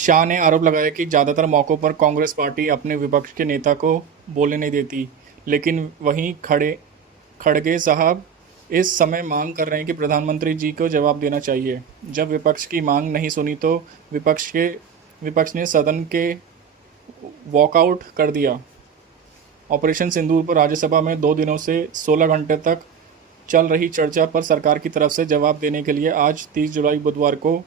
शाह ने आरोप लगाया कि ज़्यादातर मौक़ों पर कांग्रेस पार्टी अपने विपक्ष के नेता को बोलने नहीं देती, लेकिन वहीं खड़गे साहब इस समय मांग कर रहे हैं कि प्रधानमंत्री जी को जवाब देना चाहिए। जब विपक्ष की मांग नहीं सुनी तो विपक्ष ने सदन के वॉकआउट कर दिया। ऑपरेशन सिंदूर पर राज्यसभा में 2 दिनों से 16 घंटे तक चल रही चर्चा पर सरकार की तरफ से जवाब देने के लिए आज 30 जुलाई बुधवार को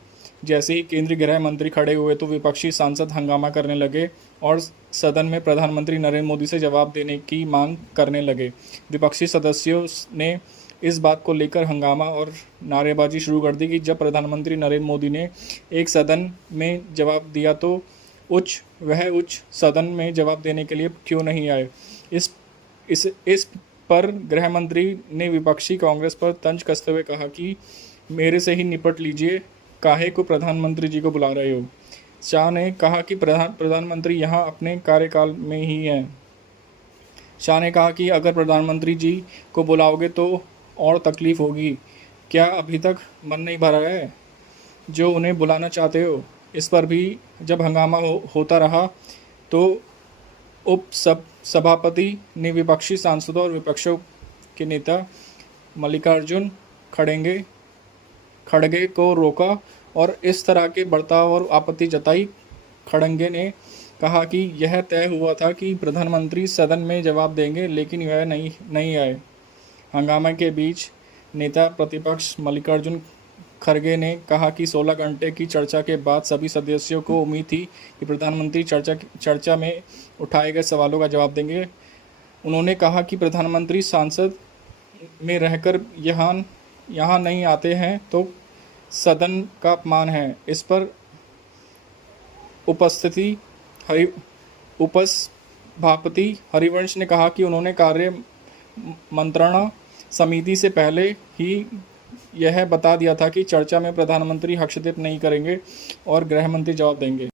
जैसे ही केंद्रीय गृह मंत्री खड़े हुए तो विपक्षी सांसद हंगामा करने लगे और सदन में प्रधानमंत्री नरेंद्र मोदी से जवाब देने की मांग करने लगे। विपक्षी सदस्यों ने इस बात को लेकर हंगामा और नारेबाजी शुरू कर दी कि जब प्रधानमंत्री नरेंद्र मोदी ने एक सदन में जवाब दिया तो उच्च सदन में जवाब देने के लिए क्यों नहीं आए। इस पर गृह मंत्री ने विपक्षी कांग्रेस पर तंज कसते हुए कहा कि मेरे से ही निपट लीजिए, काहे को प्रधानमंत्री जी को बुला रहे हो। शाह ने कहा कि प्रधानमंत्री यहाँ अपने कार्यकाल में ही हैं। शाह ने कहा कि अगर प्रधानमंत्री जी को बुलाओगे तो और तकलीफ होगी। क्या अभी तक मन नहीं भरा है जो उन्हें बुलाना चाहते हो। इस पर भी जब हंगामा होता रहा तो सभापति ने विपक्षी सांसदों और विपक्षों के नेता मल्लिकार्जुन खड़गे को रोका और इस तरह के बर्ताव और आपत्ति जताई। खड़गे ने कहा कि यह तय हुआ था कि प्रधानमंत्री सदन में जवाब देंगे, लेकिन वह नहीं आए। हंगामे के बीच नेता प्रतिपक्ष मल्लिकार्जुन खड़गे ने कहा कि 16 घंटे की चर्चा के बाद सभी सदस्यों को उम्मीद थी कि प्रधानमंत्री चर्चा में उठाए गए सवालों का जवाब देंगे। उन्होंने कहा कि प्रधानमंत्री संसद में रहकर यहाँ नहीं आते हैं तो सदन का अपमान है। इस पर उपसभापति हरिवंश ने कहा कि उन्होंने कार्य मंत्रणा समिति से पहले ही यह बता दिया था कि चर्चा में प्रधानमंत्री हस्तक्षेप नहीं करेंगे और गृह मंत्री जवाब देंगे।